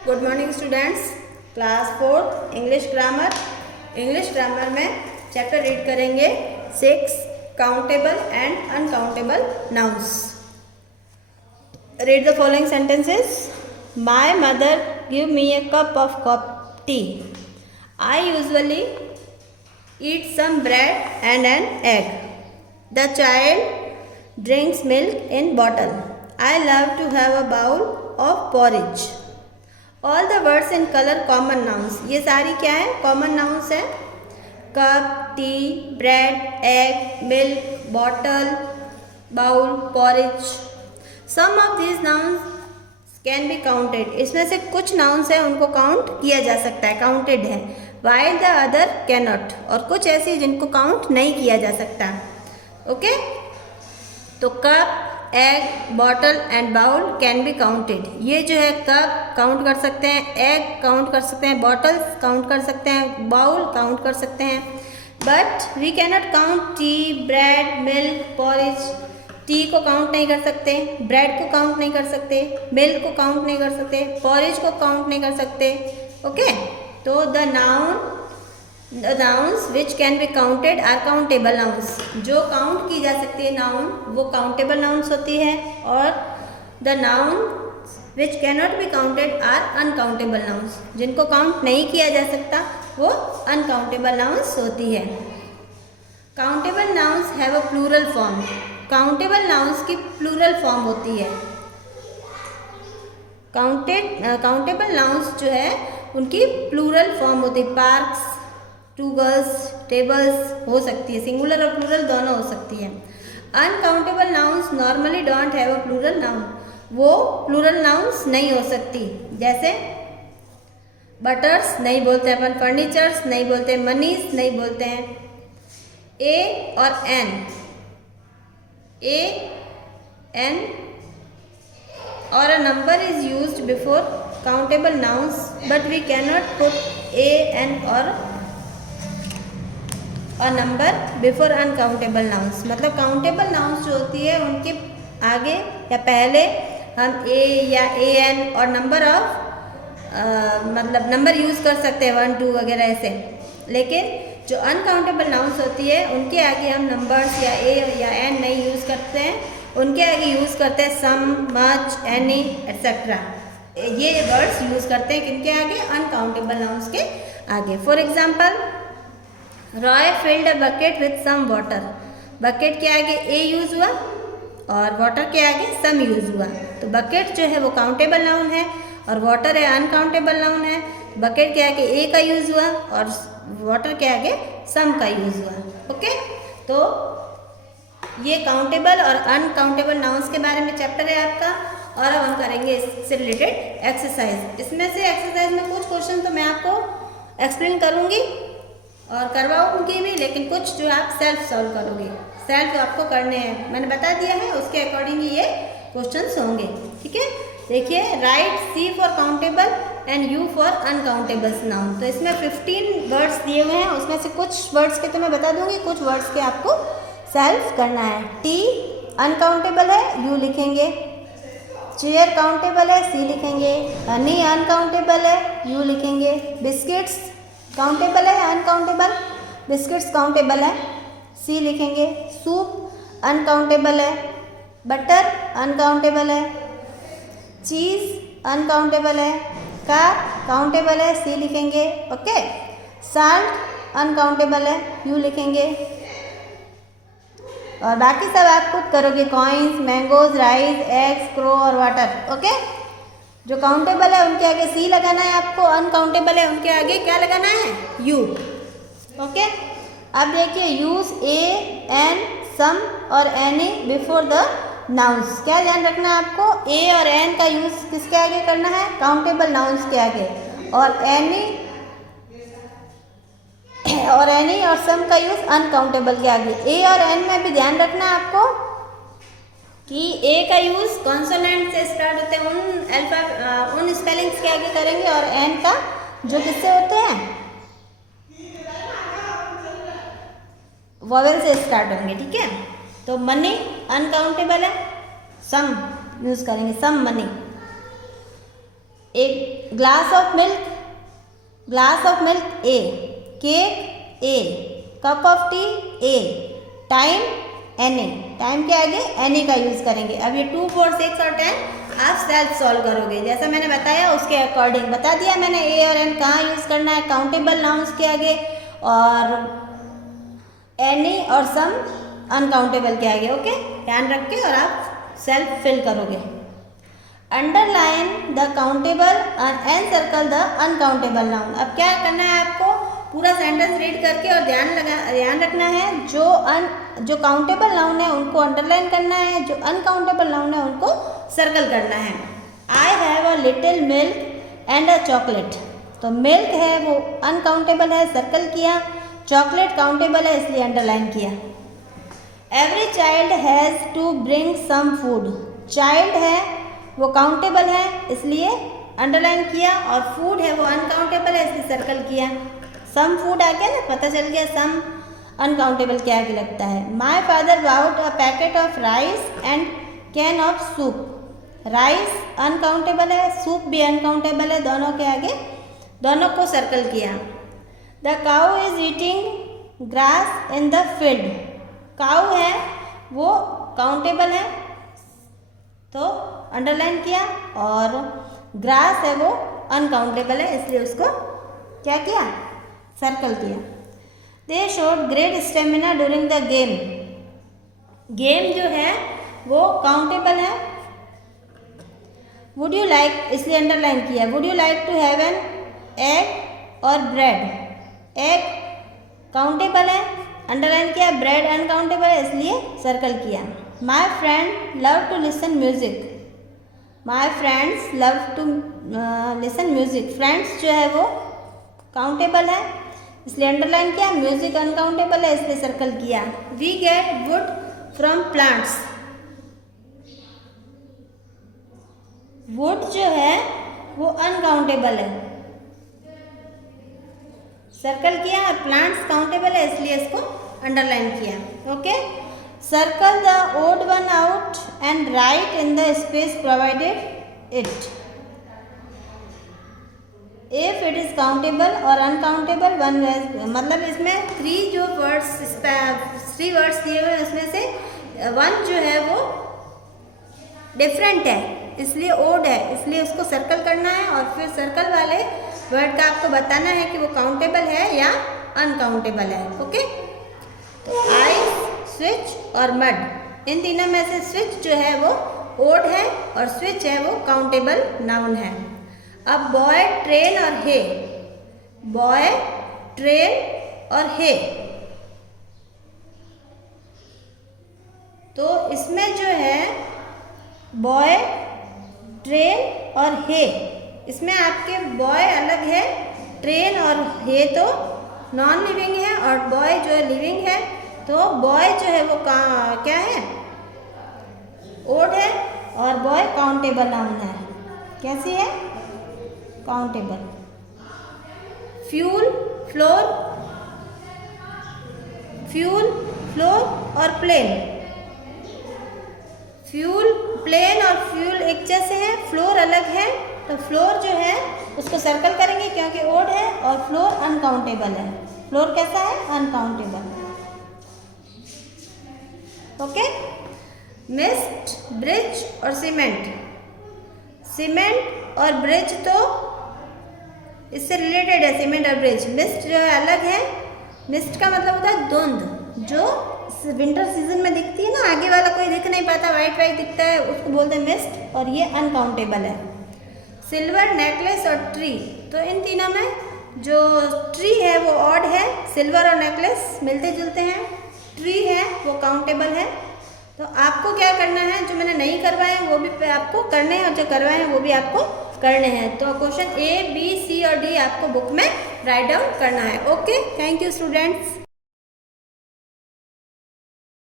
Good morning students. Class 4 English grammar में chapter read करेंगे 6 countable and uncountable nouns. Read the following sentences. My mother give me A cup of T. I usually eat some bread and an egg. The child drinks milk in bottle. I love to have a bowl of porridge. All the words in color common nouns. ये सारी क्या है? Common nouns है। cup, tea, bread, egg, milk, bottle, bowl, porridge. Some of these nouns can be counted. इसमें से कुछ nouns है उनको काउंट किया जा सकता है, काउंटेड है। वाइल द अदर कैनॉट, और कुछ ऐसी जिनको काउंट नहीं किया जा सकता। ओके, तो cup, egg, bottle and bowl can be counted. ये जो है कप काउंट कर सकते हैं, एग काउंट कर सकते हैं, बॉटल्स काउंट कर सकते हैं, बाउल काउंट कर सकते हैं, but we cannot count T, bread, milk, porridge. T को काउंट नहीं कर सकते, ब्रेड को काउंट नहीं कर सकते, मिल्क को काउंट नहीं कर सकते, पॉरिज को काउंट नहीं कर सकते। ओके, तो the nouns which can be counted are countable nouns. जो काउंट की जा सकती है नाउन वो काउंटेबल नाउन्स होती है, और the noun which cannot be counted are uncountable nouns. जिनको काउंट नहीं किया जा सकता वो अनकाउंटेबल नाउन्स होती है। Countable nouns have a plural form. Countable nouns की प्लूरल फॉर्म होती है। काउंटेबल नाउन्स जो है उनकी प्लूरल फॉर्म होती है। पार्क्स, टू गर्ल्स, टेबल्स हो सकती है, सिंगुलर और प्लूरल दोनों हो सकती है। Uncountable nouns normally don't have a plural noun. वो प्लूरल नाउन्स नहीं हो सकती। जैसे बटर्स नहीं बोलते अपन, फर्नीचर्स नहीं बोलते, मनीज नहीं बोलते हैं। ए और N or a number is used before countable nouns, but we cannot put an or a number before uncountable nouns। मतलब countable nouns जो होती है उनके आगे या पहले हम a या an और नंबर ऑफ मतलब नंबर यूज़ कर सकते हैं, 1 2 वगैरह ऐसे। लेकिन जो अनकाउंटेबल नाउन्स होती है उनके आगे हम नंबर्स या ए या एन नहीं यूज़ करते हैं, उनके आगे यूज़ करते हैं सम, मच, एनी एट्सेट्रा। ये वर्ड्स यूज़ करते हैं किनके आगे? अनकाउंटेबल नाउन्स के आगे। For example, Roy filled a bucket with some water. Bucket के आगे ए यूज़ हुआ और वाटर के आगे सम यूज़ हुआ। तो बकेट जो है वो काउंटेबल नाउन है और वाटर है अनकाउंटेबल नाउन है। बकेट के आगे ए का यूज़ हुआ और वाटर के आगे सम का यूज़ हुआ। ओके, तो ये काउंटेबल और अनकाउंटेबल नाउन्स के बारे में चैप्टर है आपका, और अब हम करेंगे इससे रिलेटेड एक्सरसाइज। इसमें से एक्सरसाइज में कुछ क्वेश्चन तो मैं आपको एक्सप्लेन करूँगी और करवाऊँगी भी, लेकिन कुछ जो आप सेल्फ सॉल्व करोगे, सेल्फ आपको करने हैं। मैंने बता दिया है, उसके अकॉर्डिंग ये क्वेश्चंस होंगे। ठीक है, देखिए, right C for countable and you for uncountable noun. तो इसमें 15 वर्ड्स दिए हुए हैं, उसमें से कुछ वर्ड्स के तो मैं बता दूंगी, कुछ वर्ड्स के आपको सेल्फ करना है। टी अनकाउंटेबल है, यू लिखेंगे। चेयर काउंटेबल है, सी लिखेंगे। हनी अनकाउंटेबल है, यू लिखेंगे। बिस्किट्स काउंटेबल है, अनकाउंटेबल, बिस्किट्स काउंटेबल है, सी लिखेंगे। सूप अनकाउंटेबल है, बटर अनकाउंटेबल है, चीज़ अनकाउंटेबल है, कार काउंटेबल है, सी लिखेंगे। ओके, साल्ट अनकाउंटेबल है, यू लिखेंगे। और बाकी सब आप खुद करोगे। Coins, mangoes, rice, eggs, crow और वाटर। ओके, जो काउंटेबल है उनके आगे सी लगाना है आपको, अनकाउंटेबल है उनके आगे क्या लगाना है? यू। ओके, अब देखिए, यूज ए, एन, सम और एनी बिफोर द नाउन्स। क्या ध्यान रखना है आपको? ए और एन का यूज़ किसके आगे करना है? काउंटेबल नाउन्स के आगे। और एनी और सम का यूज़ अनकाउंटेबल के आगे। ए और एन में भी ध्यान रखना है आपको कि ए का यूज़ कॉन्सोनेंट से स्टार्ट होते हैं, उन स्पेलिंग्स के आगे करेंगे, और एन का जो किससे होते हैं? वॉवेल से स्टार्ट होंगे। ठीक है, तो मनी अनकाउंटेबल है, सम यूज़ करेंगे, सम मनी। एक glass of milk A, cake A, cup of T A, time any, time के आगे एनी का यूज़ करेंगे। अब ये 2, 4, 6 और 10 आप सेल्फ सॉल्व करोगे, जैसा मैंने बताया उसके अकॉर्डिंग बता दिया मैंने। ए और एन कहाँ यूज़ करना है, काउंटेबल नाउन्स के आगे, और एनी और सम अनकाउंटेबल के आगे। ओके, ध्यान रख के और आप सेल्फ फिल करोगे। Underline the countable and circle the uncountable noun. अब क्या करना है आपको, पूरा सेंटेंस रीड करके और ध्यान रखना है, जो काउंटेबल नाउन है उनको अंडरलाइन करना है, जो अनकाउंटेबल नाउन है उनको सर्कल करना है। I have a little milk and a chocolate, तो मिल्क है वो अनकाउंटेबल है, सर्कल किया। चॉकलेट काउंटेबल है इसलिए अंडरलाइन किया। Every child has to bring some food, child है वो काउंटेबल है इसलिए अंडरलाइन किया, और फूड है वो अनकाउंटेबल है इसलिए सर्कल किया। सम फूड आ गया ना, पता चल गया सम अनकाउंटेबल क्या आगे लगता है। My father bought a packet of rice and can of soup, rice uncountable है, सूप भी अनकाउंटेबल है, दोनों के आगे दोनों को सर्कल किया। The cow is eating grass in the field, काऊ है वो काउंटेबल है तो अंडरलाइन किया, और ग्रास है वो अनकाउंटेबल है इसलिए उसको क्या किया, सर्कल किया। They showed great stamina during the game, game जो है वो काउंटेबल है। वुड यू लाइक इसलिए अंडरलाइन किया। Would you like to have an egg और ब्रेड, एग काउंटेबल है अंडरलाइन किया, ब्रेड अनकाउंटेबल है इसलिए सर्कल किया। My friend love to listen music, my friends love to listen music, friends जो है वो काउंटेबल है इसलिए अंडरलाइन किया, म्यूजिक अनकाउंटेबल है इसलिए सर्कल किया। We get wood from plants, would जो है वो अनकाउंटेबल है, सर्कल किया, और प्लांट्स काउंटेबल है इसलिए इसको अंडरलाइन किया। Okay, circle the odd one out and right in the space provided it. If it is countable और अनकाउंटेबल वन, मतलब इसमें 3 वर्ड्स दिए हुए हैं उसमें से 1 जो है वो डिफरेंट है इसलिए ओड है, इसलिए उसको सर्कल करना है, और फिर सर्कल वाले वर्ड का आपको बताना है कि वो काउंटेबल है या अनकाउंटेबल है। ओके, तो आइस, स्विच और मड, इन तीनों में से स्विच जो है वो ओड है और स्विच है वो काउंटेबल नाउन है। अब बॉय, ट्रेन और हे, बॉय, ट्रेन और हे, तो इसमें जो है बॉय, ट्रेन और हे, इसमें आपके बॉय अलग है, ट्रेन और हे तो नॉन लिविंग है, और बॉय जो लिविंग है, तो बॉय जो है वो क्या है, ओड है, और बॉय काउंटेबल नाउन है। कैसी है, countable. Fuel, floor, fuel, floor और प्लेन, फ्यूल, प्लेन और फ्यूल एक जैसे है, फ्लोर अलग है, तो फ्लोर जो है उसको सर्कल करेंगे क्योंकि ओड है, और फ्लोर अनकाउंटेबल है। फ्लोर कैसा है, अनकाउंटेबल। ओके, मिस्ट, ब्रिज और सीमेंट, सीमेंट और ब्रिज तो इससे रिलेटेड है, सीमेंट और ब्रिज। मिस्ट जो है अलग है, मिस्ट का मतलब होता है धुंध, जो विंटर सीजन में दिखती है ना, आगे वाला कोई दिख नहीं पाता, वाइट वाइट दिखता है, उसको बोलते हैं मिस्ट, और ये अनकाउंटेबल है। सिल्वर, नेकलेस और ट्री, तो इन तीनों में जो ट्री है वो ऑड है, सिल्वर और नेकलेस मिलते जुलते हैं, ट्री है वो काउंटेबल है। तो आपको क्या करना है, जो मैंने नहीं करवाए हैं वो भी आपको करने हैं, और जो करवाए हैं वो भी आपको करने हैं। तो क्वेश्चन A, B, C और D आपको बुक में राइट डाउन करना है। Okay, thank you students.